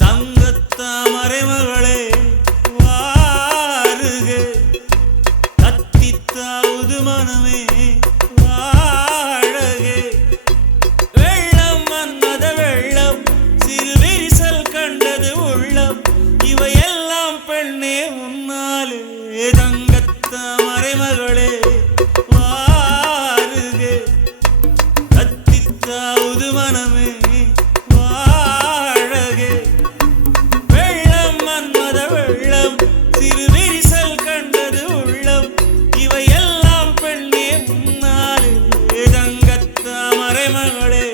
தங்கத்தாமரை மகளே வாருக, கத்தித்தாவது மனமே வாழக. வெள்ளம் மன்மத வெள்ளம், சிறு விரிசல் கண்டது உள்ளம், இவையெல்லாம் பெண்ணே உன்னாலே. தங்கத்தாமரை மகளே வாருக, கத்தித்தாவது மனமே வாழக. வெள்ளம் மன்மத வெள்ளம், சிறு விரிசல் கண்டது உள்ளம், இவையெல்லாம் பெண்ணே முன்னாலே. தங்கத்தாமரை மகளே